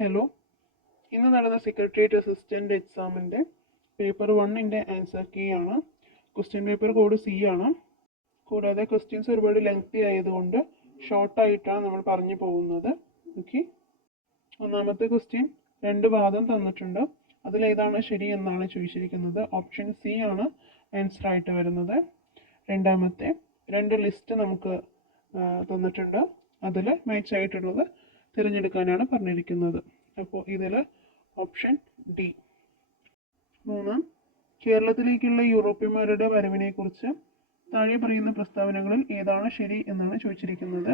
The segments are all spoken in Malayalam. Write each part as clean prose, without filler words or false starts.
ഹലോ, ഇന്ന് നടന്ന സെക്രട്ടേറിയറ്റ് അസിസ്റ്റന്റ് എക്സാമിൻ്റെ പേപ്പർ 1ൻ്റെ ആൻസർ കീ ആണ്. ക്വസ്റ്റ്യൻ പേപ്പർ കോഡ് സി ആണ്. കൂടാതെ ക്വസ്റ്റ്യൻസ് ഒരുപാട് ലെങ്തി ആയതുകൊണ്ട് ഷോർട്ടായിട്ടാണ് നമ്മൾ പറഞ്ഞു പോകുന്നത്. ഓക്കെ, ഒന്നാമത്തെ ക്വസ്റ്റ്യൻ 2 വാദം തന്നിട്ടുണ്ട്. അതിലേതാണ് ശരി എന്നാണ് ചോദിച്ചിരിക്കുന്നത്. ഓപ്ഷൻ സി ആണ് ആൻസർ ആയിട്ട് വരുന്നത്. രണ്ടാമത്തെ 2 ലിസ്റ്റ് നമുക്ക് തന്നിട്ടുണ്ട്. അതിൽ മാച്ച് ആയിട്ടുള്ളത് തിരഞ്ഞെടുക്കാനാണ് പറഞ്ഞിരിക്കുന്നത്. അപ്പോൾ ഇതിൽ ഓപ്ഷൻ ഡി. 3, കേരളത്തിലേക്കുള്ള യൂറോപ്യന്മാരുടെ വരവിനെക്കുറിച്ച് താഴെ പറയുന്ന പ്രസ്താവനകളിൽ ഏതാണ് ശരി എന്നാണ് ചോദിച്ചിരിക്കുന്നത്.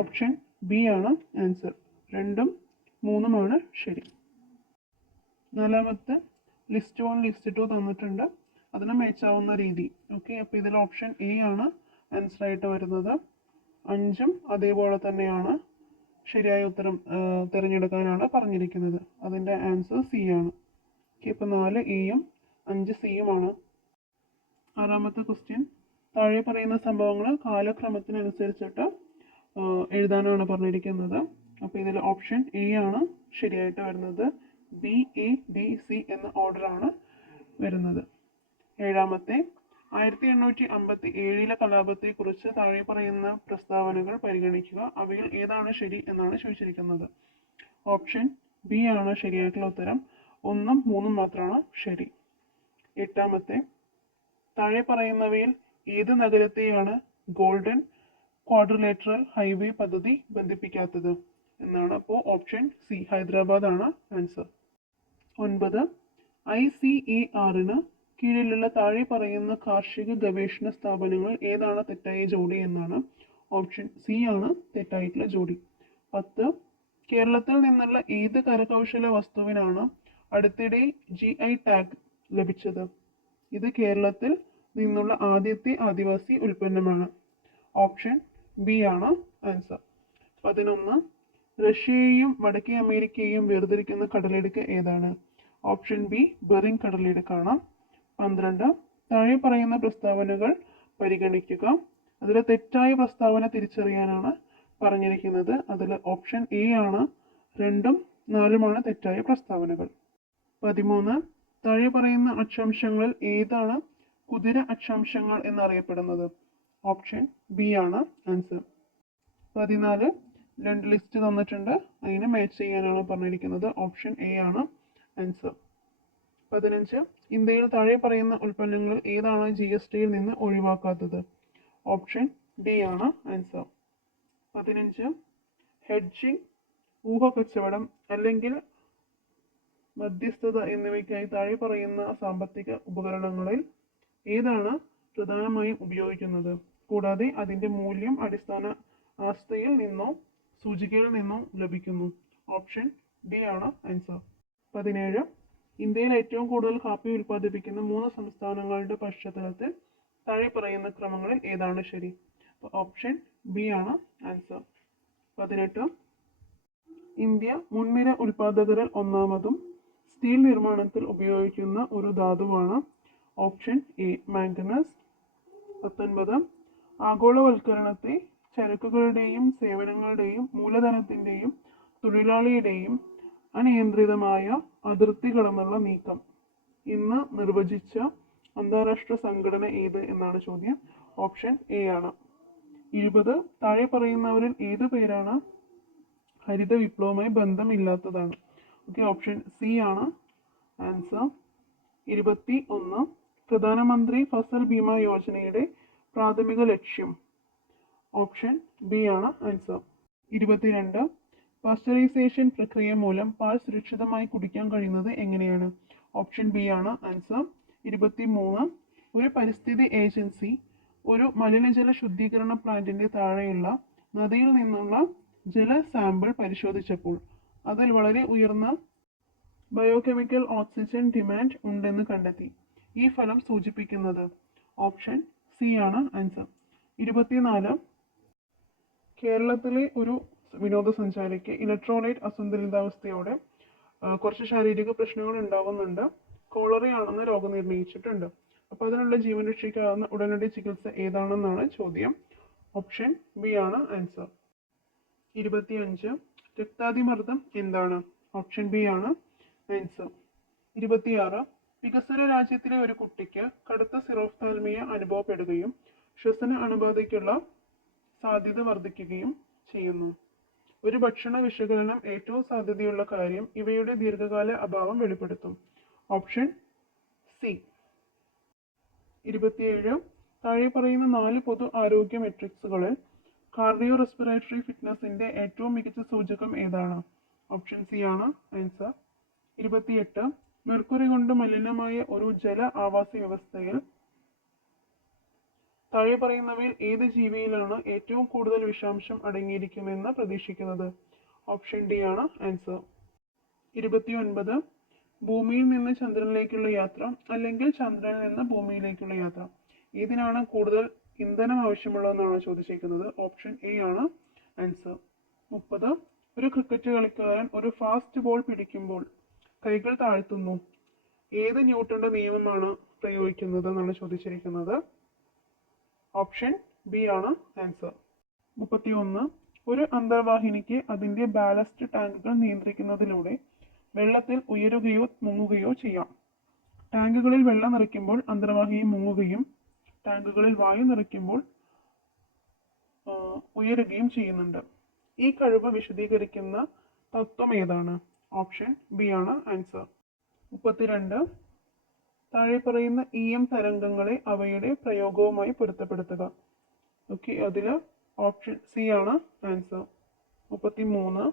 ഓപ്ഷൻ ബി ആണ് ആൻസർ. 2ഉം 3ഉമാണ് ശരി. നാലാമത്തെ ലിസ്റ്റ് 1 ലിസ്റ്റ് 2 തന്നിട്ടുണ്ട്. അതിന് മാച്ചാവുന്ന രീതി. ഓക്കെ, അപ്പോൾ ഇതിൽ ഓപ്ഷൻ എ ആണ് ആൻസർ ആയിട്ട് വരുന്നത്. 5ഉം അതേപോലെ തന്നെയാണ്. ശരിയായ ഉത്തരം തിരഞ്ഞെടുക്കാനാണ് പറഞ്ഞിരിക്കുന്നത്. അതിൻ്റെ ആൻസർ സി ആണ്. ഓക്കെ, ഇപ്പോൾ 4 എയും 5 സിയുമാണ്. ആറാമത്തെ ക്വസ്റ്റ്യൻ താഴെ പറയുന്ന സംഭവങ്ങൾ കാലക്രമത്തിനനുസരിച്ചിട്ട് എഴുതാനാണ് പറഞ്ഞിരിക്കുന്നത്. അപ്പോൾ ഇതിൽ ഓപ്ഷൻ എ ആണ് ശരിയായിട്ട് വരുന്നത്. ബി, എ, ഡി, സി എന്ന ഓർഡറാണ് വരുന്നത്. ഏഴാമത്തെ 1857 കലാപത്തെക്കുറിച്ച് താഴെ പറയുന്ന പ്രസ്താവനകൾ പരിഗണിക്കുക. അവയിൽ ഏതാണ് ശരി എന്നാണ് ചോദിച്ചിരിക്കുന്നത്. ഓപ്ഷൻ ബി ആണ് ശരിയായിട്ടുള്ള ഉത്തരം. 1ഉം 3ഉം മാത്രമാണ് ശരി. എട്ടാമത്തെ താഴെ പറയുന്നവയിൽ ഏത് നഗരത്തെയാണ് ഗോൾഡൻ ക്വാഡ്രിലേറ്ററൽ ഹൈവേ പദ്ധതി ബന്ധിപ്പിക്കാത്തത് എന്നാണ്. അപ്പോൾ ഓപ്ഷൻ സി ഹൈദരാബാദ് ആണ് ആൻസർ. 9, ICAR-ന് കീഴിലുള്ള താഴെ പറയുന്ന കാർഷിക ഗവേഷണ സ്ഥാപനങ്ങൾ ഏതാണ് തെറ്റായ ജോഡി എന്നാണ്. ഓപ്ഷൻ സി ആണ് തെറ്റായിട്ടുള്ള ജോഡി. 10, കേരളത്തിൽ നിന്നുള്ള ഏത് കരകൗശല വസ്തുവിനാണ് അടുത്തിടെ GI ടാഗ് ലഭിച്ചത്? ഇത് കേരളത്തിൽ നിന്നുള്ള ആദ്യത്തെ ആദിവാസി ഉൽപ്പന്നമാണ്. ഓപ്ഷൻ ബി ആണ് ആൻസർ. 11, റഷ്യയെയും വടക്കേ അമേരിക്കയെയും വേർതിരിക്കുന്ന കടലിടുക്ക് ഏതാണ്? Option B bearing കടലിടുക്കാണ്. 12, താഴെ പറയുന്ന പ്രസ്താവനകൾ പരിഗണിക്കുക. അതിൽ തെറ്റായ പ്രസ്താവന തിരിച്ചറിയാനാണ് പറഞ്ഞിരിക്കുന്നത്. അതിൽ ഓപ്ഷൻ എ ആണ്. 2ഉം 4ഉമാണ് തെറ്റായ പ്രസ്താവനകൾ. 13, താഴെ പറയുന്ന അക്ഷാംശങ്ങളിൽ ഏതാണ് കുതിര അക്ഷാംശങ്ങൾ എന്നറിയപ്പെടുന്നത്? ഓപ്ഷൻ ബി ആണ് ആൻസർ. 14, 2 ലിസ്റ്റ് തന്നിട്ടുണ്ട്. അതിന് മാച്ച് ചെയ്യാനാണ് പറഞ്ഞിരിക്കുന്നത്. ഓപ്ഷൻ എ ആണ് ആൻസർ. 15, ഇന്ത്യയിൽ താഴെ പറയുന്ന ഉൽപ്പന്നങ്ങൾ ഏതാണ് GSTയിൽ നിന്ന് ഒഴിവാക്കാത്തത്? ഓപ്ഷൻ ഡി ആണ് ആൻസർ. 15, ഹെഡ്ജിംഗ്, ഊഹക്കച്ചവടം അല്ലെങ്കിൽ മധ്യസ്ഥത എന്നിവയ്ക്കായി താഴെ പറയുന്ന സാമ്പത്തിക ഉപകരണങ്ങളിൽ ഏതാണ് പ്രധാനമായും ഉപയോഗിക്കുന്നത്? കൂടാതെ അതിൻ്റെ മൂല്യം അടിസ്ഥാന ആസ്തിയിൽ നിന്നോ സൂചികയിൽ നിന്നോ ലഭിക്കുന്നു. ഓപ്ഷൻ ഡി ആണ് ആൻസർ. 17, ഇന്ത്യയിൽ ഏറ്റവും കൂടുതൽ കാപ്പി ഉൽപ്പാദിപ്പിക്കുന്ന 3 സംസ്ഥാനങ്ങളുടെ പശ്ചാത്തലത്തിൽ താഴെ പറയുന്ന ക്രമങ്ങളിൽ ഏതാണ് ശരി? ഓപ്ഷൻ ബി ആണ് ആൻസർ. 18, ഇന്ത്യ മുൻനിര ഉൽപ്പാദകരിൽ ഒന്നാമതും സ്റ്റീൽ നിർമ്മാണത്തിൽ ഉപയോഗിക്കുന്ന ഒരു ധാതുവാണ്. Option A manganese. 19, ആഗോളവൽക്കരണത്തെ ചരക്കുകളുടെയും സേവനങ്ങളുടെയും മൂലധനത്തിൻ്റെയും തൊഴിലാളിയുടെയും അനിയന്ത്രിതമായ അതിർത്തി കടന്നുള്ള നീക്കം ഇന്ന് നിർവചിച്ച അന്താരാഷ്ട്ര സംഘടന ഏത് എന്നാണ് ചോദ്യം. ഓപ്ഷൻ എ ആണ്. 20, താഴെ പറയുന്നവരിൽ ഏത് പേരാണ് ഹരിത വിപ്ലവവുമായി ബന്ധമില്ലാത്തതാണ്? ഓക്കെ, ഓപ്ഷൻ സി ആണ് ആൻസർ. 21, പ്രധാനമന്ത്രി ഫസൽ ബീമ യോജനയുടെ പ്രാഥമിക ലക്ഷ്യം? ഓപ്ഷൻ ബി ആണ് ആൻസർ. 22, പാസ്ചറൈസേഷൻ പ്രക്രിയ മൂലം പാൽ സുരക്ഷിതമായി കുടിക്കാൻ കഴിയുന്നത് എങ്ങനെയാണ്? ഓപ്ഷൻ ബി ആണ് ആൻസർ. 23, ഒരു പരിസ്ഥിതി ഏജൻസി ഒരു മലിനജല ശുദ്ധീകരണ പ്ലാന്റിന്റെ താഴെയുള്ള നദിയിൽ നിന്നുള്ള ജല സാമ്പിൾ പരിശോധിച്ചപ്പോൾ അതിൽ വളരെ ഉയർന്ന ബയോകെമിക്കൽ ഓക്സിജൻ ഡിമാൻഡ് ഉണ്ടെന്ന് കണ്ടെത്തി. ഈ ഫലം സൂചിപ്പിക്കുന്നത്? ഓപ്ഷൻ സി ആണ് ആൻസർ. 24, കേരളത്തിലെ ഒരു വിനോദസഞ്ചാരിക്ക് ഇലക്ട്രോലൈറ്റ് അസന്തുലിതാവസ്ഥയോടെ കുറച്ച് ശാരീരിക പ്രശ്നങ്ങൾ ഉണ്ടാകുന്നുണ്ട്. കോളറയാണെന്ന് രോഗം നിർണയിച്ചിട്ടുണ്ട്. അപ്പോൾ അതിനുള്ള ജീവൻ രക്ഷിക്കാവുന്ന ഉടനടി ചികിത്സ ഏതാണെന്നാണ് ചോദ്യം. ഓപ്ഷൻ ബി ആണ് ആൻസർ. 25, രക്താതിമർദ്ദം എന്താണ്? ഓപ്ഷൻ ബി ആണ് ആൻസർ. 26. വികസ്വര രാജ്യത്തിലെ ഒരു കുട്ടിക്ക് കടുത്ത സിറോഫ്താൽമിയ അനുഭവപ്പെടുകയും ശ്വസന അണുബാധയ്ക്കുള്ള സാധ്യത വർദ്ധിക്കുകയും ചെയ്യുന്നു. ഒരു ഭക്ഷണ വിശകലനം ഏറ്റവും സാധ്യതയുള്ള കാര്യം ഇവയുടെ ദീർഘകാല അഭാവം വെളിപ്പെടുത്തും. Option C. 27. താഴെ പറയുന്ന 4 പൊതു ആരോഗ്യ മെട്രിക്സുകളിൽ കാർഡിയോ റെസ്പിറേറ്ററി ഫിറ്റ്നസിന്റെ ഏറ്റവും മികച്ച സൂചകം ഏതാണ്? ഓപ്ഷൻ സി ആണ് ആൻസർ. 28. മെർക്കുറി കൊണ്ട് മലിനമായ ഒരു ജല ആവാസ വ്യവസ്ഥയിൽ താഴെ പറയുന്നവയിൽ ഏത് ജീവിയിലാണ് ഏറ്റവും കൂടുതൽ വിഷാംശം അടങ്ങിയിരിക്കുമെന്ന് പ്രതീക്ഷിക്കുന്നത്? ഓപ്ഷൻ ഡി ആണ് ആൻസർ. 29. ഭൂമിയിൽ നിന്ന് ചന്ദ്രനിലേക്കുള്ള യാത്ര അല്ലെങ്കിൽ ചന്ദ്രനിൽ നിന്ന് ഭൂമിയിലേക്കുള്ള യാത്ര, ഏതിനാണ് കൂടുതൽ ഇന്ധനം ആവശ്യമുള്ളതെന്നാണ് ചോദിച്ചിരിക്കുന്നത്? ഓപ്ഷൻ എ ആണ് ആൻസർ. 30. ഒരു ക്രിക്കറ്റ് കളിക്കാരൻ ഒരു ഫാസ്റ്റ് ബോൾ പിടിക്കുമ്പോൾ കൈകൾ താഴ്ത്തുന്നു. ഏത് ന്യൂട്ടന്റെ നിയമമാണ് പ്രയോഗിക്കുന്നത് എന്നാണ് ചോദിച്ചിരിക്കുന്നത്? ഓപ്ഷൻ ബി ആണ് ആൻസർ. 31. ഒരു അന്തർവാഹിനിക്ക് അതിന്റെ ബാലസ്റ്റ് ടാങ്കുകൾ നിയന്ത്രിക്കുന്നതിലൂടെ വെള്ളത്തിൽ ഉയരുകയോ മുങ്ങുകയോ ചെയ്യാം. ടാങ്കുകളിൽ വെള്ളം നിറയ്ക്കുമ്പോൾ അന്തർവാഹിനി മുങ്ങുകയും ടാങ്കുകളിൽ വായു നിറയ്ക്കുമ്പോൾ ഉയരുകയും ചെയ്യുന്നുണ്ട്. ഈ കഴിവ് വിശദീകരിക്കുന്ന തത്വം ഏതാണ്? ഓപ്ഷൻ ബി ആണ് ആൻസർ. 32. താഴെ പറയുന്ന EM തരംഗങ്ങളെ അവയുടെ പ്രയോഗവുമായി പൊരുത്തപ്പെടുത്തുക. ഓക്കെ, അതിൽ ഓപ്ഷൻ സി ആണ് ആൻസർ. 33.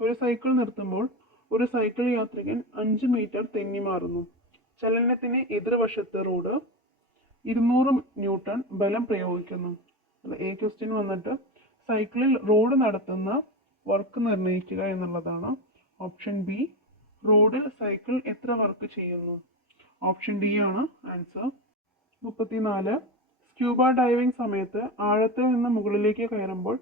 ഒരു സൈക്കിൾ നിർത്തുമ്പോൾ ഒരു സൈക്കിൾ യാത്രികൻ 5 മീറ്റർ തെന്നി മാറുന്നു. ചലനത്തിന് എതിർവശത്ത് റോഡ് 200 ന്യൂട്ടൺ ബലം പ്രയോഗിക്കുന്നു. ഈ ക്വസ്റ്റ്യൻ വന്നിട്ട് സൈക്കിളിൽ റോഡ് നടത്തുന്ന വർക്ക് നിർണ്ണയിക്കുക എന്നുള്ളതാണ്. Option B. റോഡിൽ സൈക്കിൾ എത്ര വർക്ക് ചെയ്യുന്നു? ഓപ്ഷൻ ഡി ആണ് ആൻസർ. 34. സ്ക്യൂബ ഡൈവിംഗ് സമയത്ത് ആഴത്തിൽ നിന്ന് മുകളിലേക്ക് കയറുമ്പോൾ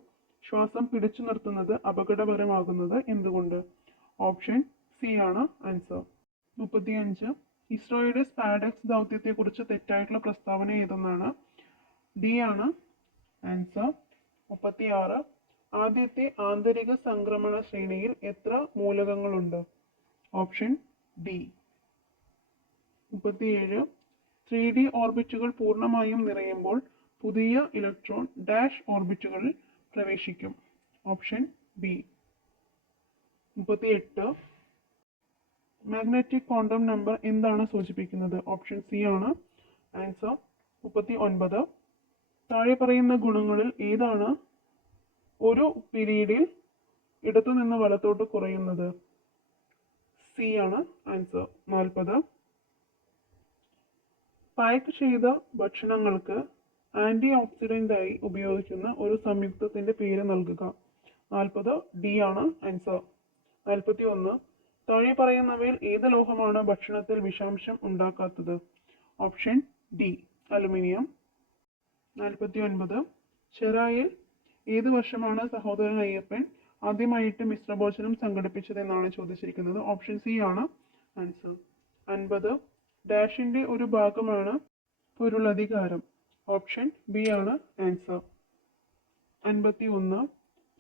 ശ്വാസം പിടിച്ചു നിർത്തുന്നത് അപകടകരമാകുന്നത് എന്തുകൊണ്ട്? ഓപ്ഷൻ സി ആണ് ആൻസർ. 35. ഇസ്രോയുടെ സ്പാഡെക്സ് ദൗത്യത്തെക്കുറിച്ച് തെറ്റായിട്ടുള്ള പ്രസ്താവന ഏതെന്നാണ്? ഡി ആണ് ആൻസർ. 36. ആദ്യത്തെ ആന്തരിക സംക്രമണ ശ്രേണിയിൽ എത്ര മൂലകങ്ങളുണ്ട്? Option D. 37. 3D ഓർബിറ്റുകൾ പൂർണ്ണമായും നിറയുമ്പോൾ പുതിയ ഇലക്ട്രോൺ ഡാഷ് ഓർബിറ്റുകളിൽ പ്രവേശിക്കും. Option B. 38. Magnetic quantum number എന്താണ് സൂചിപ്പിക്കുന്നത്? ഓപ്ഷൻ സി ആണ് ആൻസർ. 39. താഴെ പറയുന്ന ഗുണങ്ങളിൽ ഏതാണ് ഒരു പീരീഡിൽ ഇടത്തുനിന്ന് വലത്തോട്ട് കുറയുന്നത്? സി ആണ് ആൻസർ. 40. പാക്ക് ചെയ്ത ഭക്ഷണങ്ങൾക്ക് ആന്റി ഓക്സിഡന്റായി ഉപയോഗിക്കുന്ന ഒരു സംയുക്തത്തിന്റെ പേര് നൽകുക. 40. ഡി ആണ് ആൻസർ. 41. താഴെ പറയുന്നവയിൽ ഏത് ലോഹമാണ് ഭക്ഷണത്തിൽ വിഷാംശം ഉണ്ടാക്കാത്തത്? Option D aluminium. 49. ചെറായിൽ ഏത് വർഷമാണ് സഹോദരൻ അയ്യപ്പൻ ആദ്യമായിട്ട് മിശ്രഭോജനം സംഘടിപ്പിച്ചതെന്നാണ് ചോദിച്ചിരിക്കുന്നത്? ഓപ്ഷൻ സി ആണ് ആൻസർ. 50. ഡാഷിന്റെ ഒരു ഭാഗമാണ് പൊരുളധികാരം. ഓപ്ഷൻ ബി ആണ് ആൻസർ. 51.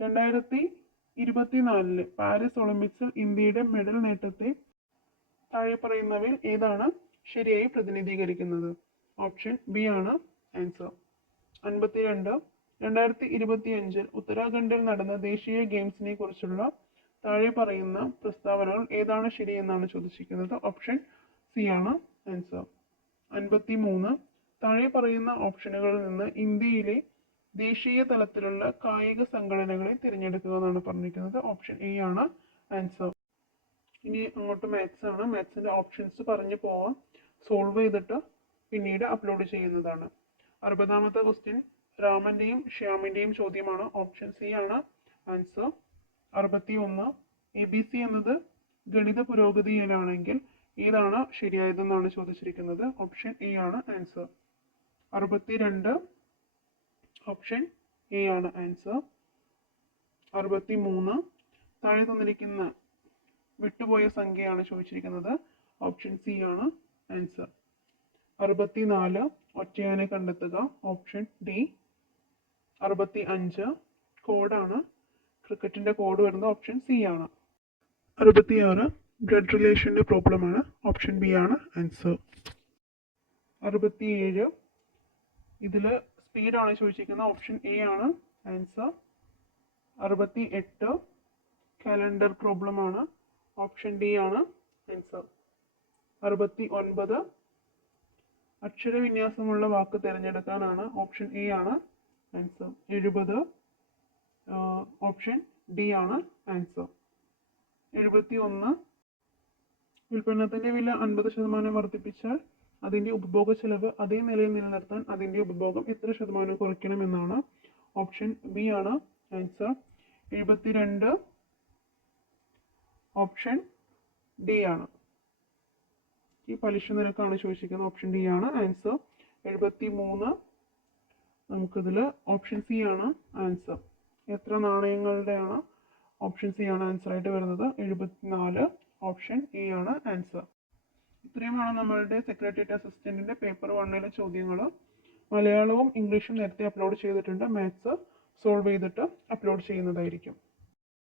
2024 പാരീസ് ഒളിമ്പിക്സിൽ ഇന്ത്യയുടെ മെഡൽ നേട്ടത്തെ താഴെ പറയുന്നവയിൽ ഏതാണ് ശരിയായി പ്രതിനിധീകരിക്കുന്നത്? ഓപ്ഷൻ ബി ആണ് ആൻസർ. 52. 2025 ഉത്തരാഖണ്ഡിൽ നടന്ന ദേശീയ ഗെയിംസിനെ കുറിച്ചുള്ള താഴെ പറയുന്ന പ്രസ്താവനകൾ ഏതാണ് ശരിയെന്നാണ് ചോദിച്ചിരിക്കുന്നത്? ഓപ്ഷൻ സി ആണ് ആൻസർ. 53. താഴെ പറയുന്ന ഓപ്ഷനുകളിൽ നിന്ന് ഇന്ത്യയിലെ ദേശീയ തലത്തിലുള്ള കായിക സംഘടനകളെ തിരഞ്ഞെടുക്കുക എന്നാണ് പറഞ്ഞിരിക്കുന്നത്. ഓപ്ഷൻ എ ആണ് ആൻസർ. ഇനി അങ്ങോട്ട് മാത്സ് ആണ്. മാത്സിന്റെ ഓപ്ഷൻസ് പറഞ്ഞു പോവാം, സോൾവ് ചെയ്തിട്ട് പിന്നീട് അപ്ലോഡ് ചെയ്യുന്നതാണ്. 60ാമത്തെ ക്വസ്റ്റ്യൻ രാമന്റെയും ശ്യാമിന്റെയും ചോദ്യമാണ്. ഓപ്ഷൻ സി ആണ് ആൻസർ. 61. ABC എന്നത് ഗണിത പുരോഗതിയിലാണെങ്കിൽ ഏതാണ് ശരിയായതെന്നാണ് ചോദിച്ചിരിക്കുന്നത്? ഓപ്ഷൻ എ ആണ് ആൻസർ. 62. ഓപ്ഷൻ എ ആണ് ആൻസർ. 63. താഴെ തന്നിരിക്കുന്ന വിട്ടുപോയ സംഖ്യയാണ് ചോദിച്ചിരിക്കുന്നത്. ഓപ്ഷൻ സി ആണ് ആൻസർ. 64. ഒറ്റയാനെ കണ്ടെത്തുക. Option D. 65. കോഡാണ്, ക്രിക്കറ്റിന്റെ കോഡ് വരുന്നത്. ഓപ്ഷൻ സി ആണ്. 66 ബ്ലഡ് റിലേഷൻ്റെ പ്രോബ്ലമാണ്. ഓപ്ഷൻ ബി ആണ് ആൻസർ. 67 ഇതിൽ സ്പീഡാണ് ചോദിച്ചിരിക്കുന്നത്. ഓപ്ഷൻ എ ആണ് ആൻസർ. 68 കാലണ്ടർ പ്രോബ്ലമാണ്. ഓപ്ഷൻ ഡി ആണ് ആൻസർ. 69 അക്ഷരവിന്യാസമുള്ള വാക്ക് തിരഞ്ഞെടുക്കാനാണ്. ഓപ്ഷൻ എ ആണ് ആൻസർ. 70 ഓപ്ഷൻ ഡി ആണ് ആൻസർ. 71 ഉൽപ്പന്നത്തിൻ്റെ വില 50% വർദ്ധിപ്പിച്ചാൽ അതിൻ്റെ ഉപഭോഗ ചെലവ് അതേ നിലയിൽ നിലനിർത്താൻ അതിൻ്റെ ഉപഭോഗം എത്ര ശതമാനം കുറയ്ക്കണമെന്നാണ്. ഓപ്ഷൻ ബി ആണ് ആൻസർ. 72 ഓപ്ഷൻ ഡി ആണ്. ഈ പലിശ നിരക്കാണ് ചോദിച്ചിരിക്കുന്നത്. ഓപ്ഷൻ ഡി ആണ് ആൻസർ. 73 നമുക്കിതിൽ ഓപ്ഷൻ സി ആണ് ആൻസർ. എത്ര നാണയങ്ങളുടെയാണ്? ഓപ്ഷൻ സി ആണ് ആൻസർ ആയിട്ട് വരുന്നത്. 74 ഓപ്ഷൻ എ ആണ് ആൻസർ. ഇത്രയുമാണ് നമ്മളുടെ സെക്രട്ടേറിയറ്റ് അസിസ്റ്റന്റിന്റെ പേപ്പർ 1 ചോദ്യങ്ങൾ. മലയാളവും ഇംഗ്ലീഷും നേരത്തെ അപ്ലോഡ് ചെയ്തിട്ടുണ്ട്. മാത്സ് സോൾവ് ചെയ്തിട്ട് അപ്ലോഡ് ചെയ്യുന്നതായിരിക്കും.